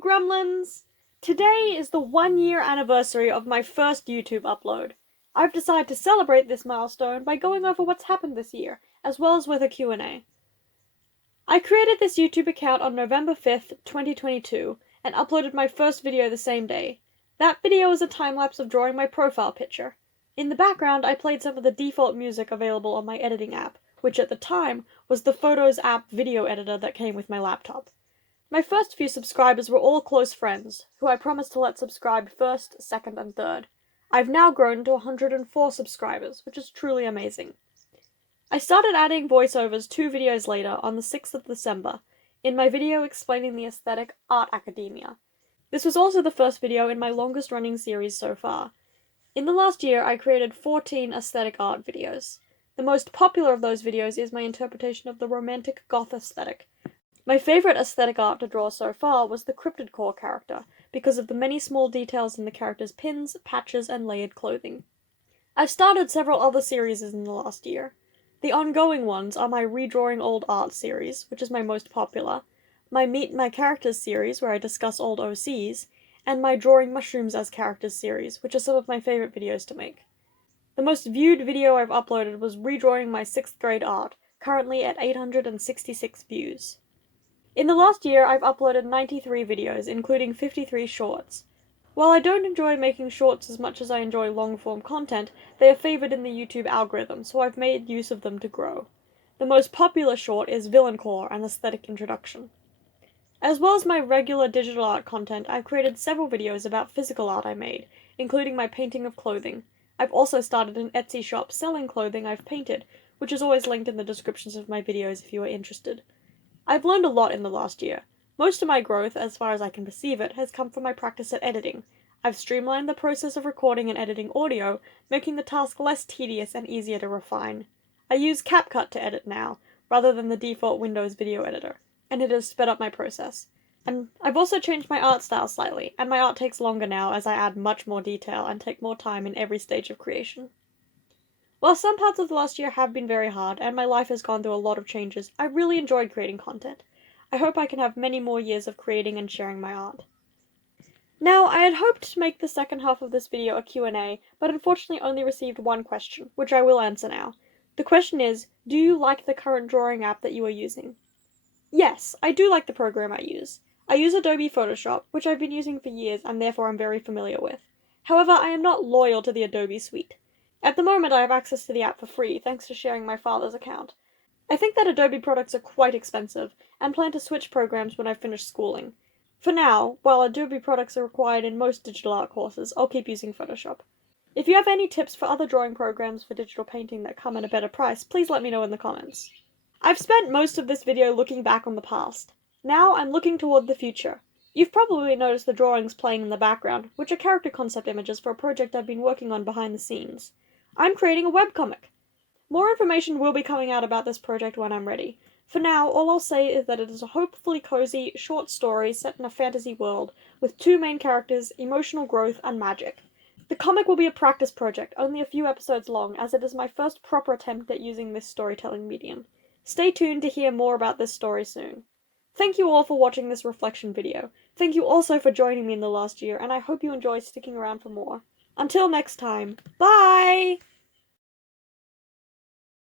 Hello, Gremlins! Today is the 1-year anniversary of my first YouTube upload. I've decided to celebrate this milestone by going over what's happened this year, as well as with a Q&A. I created this YouTube account on November 5th, 2022, and uploaded my first video the same day. That video is a time-lapse of drawing my profile picture. In the background, I played some of the default music available on my editing app, which at the time was the Photos app video editor that came with my laptop. My first few subscribers were all close friends, who I promised to let subscribe first, second, and third. I've now grown to 104 subscribers, which is truly amazing. I started adding voiceovers 2 videos later, on the 6th of December, in my video explaining the aesthetic Art Academia. This was also the first video in my longest running series so far. In the last year, I created 14 aesthetic art videos. The most popular of those videos is my interpretation of the romantic goth aesthetic. My favourite aesthetic art to draw so far was the cryptid core character, because of the many small details in the character's pins, patches, and layered clothing. I've started several other series in the last year. The ongoing ones are my Redrawing Old Art series, which is my most popular, my Meet My Characters series, where I discuss old OCs, and my Drawing Mushrooms as Characters series, which are some of my favourite videos to make. The most viewed video I've uploaded was redrawing my 6th grade art, currently at 866 views. In the last year, I've uploaded 93 videos, including 53 shorts. While I don't enjoy making shorts as much as I enjoy long-form content, they are favoured in the YouTube algorithm, so I've made use of them to grow. The most popular short is Villain Core, an aesthetic introduction. As well as my regular digital art content, I've created several videos about physical art I made, including my painting of clothing. I've also started an Etsy shop selling clothing I've painted, which is always linked in the descriptions of my videos if you are interested. I've learned a lot in the last year. Most of my growth, as far as I can perceive it, has come from my practice at editing. I've streamlined the process of recording and editing audio, making the task less tedious and easier to refine. I use CapCut to edit now, rather than the default Windows video editor, and it has sped up my process. And I've also changed my art style slightly, and my art takes longer now as I add much more detail and take more time in every stage of creation. While some parts of the last year have been very hard, and my life has gone through a lot of changes, I really enjoyed creating content. I hope I can have many more years of creating and sharing my art. Now, I had hoped to make the second half of this video a Q&A, but unfortunately only received one question, which I will answer now. The question is, do you like the current drawing app that you are using? Yes, I do like the program I use. I use Adobe Photoshop, which I've been using for years and therefore I'm very familiar with. However, I am not loyal to the Adobe suite. At the moment, I have access to the app for free, thanks to sharing my father's account. I think that Adobe products are quite expensive, and plan to switch programs when I finish schooling. For now, while Adobe products are required in most digital art courses, I'll keep using Photoshop. If you have any tips for other drawing programs for digital painting that come at a better price, please let me know in the comments. I've spent most of this video looking back on the past. Now I'm looking toward the future. You've probably noticed the drawings playing in the background, which are character concept images for a project I've been working on behind the scenes. I'm creating a webcomic. More information will be coming out about this project when I'm ready. For now, all I'll say is that it is a hopefully cozy, short story set in a fantasy world, with 2 main characters, emotional growth, and magic. The comic will be a practice project, only a few episodes long, as it is my first proper attempt at using this storytelling medium. Stay tuned to hear more about this story soon. Thank you all for watching this reflection video. Thank you also for joining me in the last year, and I hope you enjoy sticking around for more. Until next time, bye!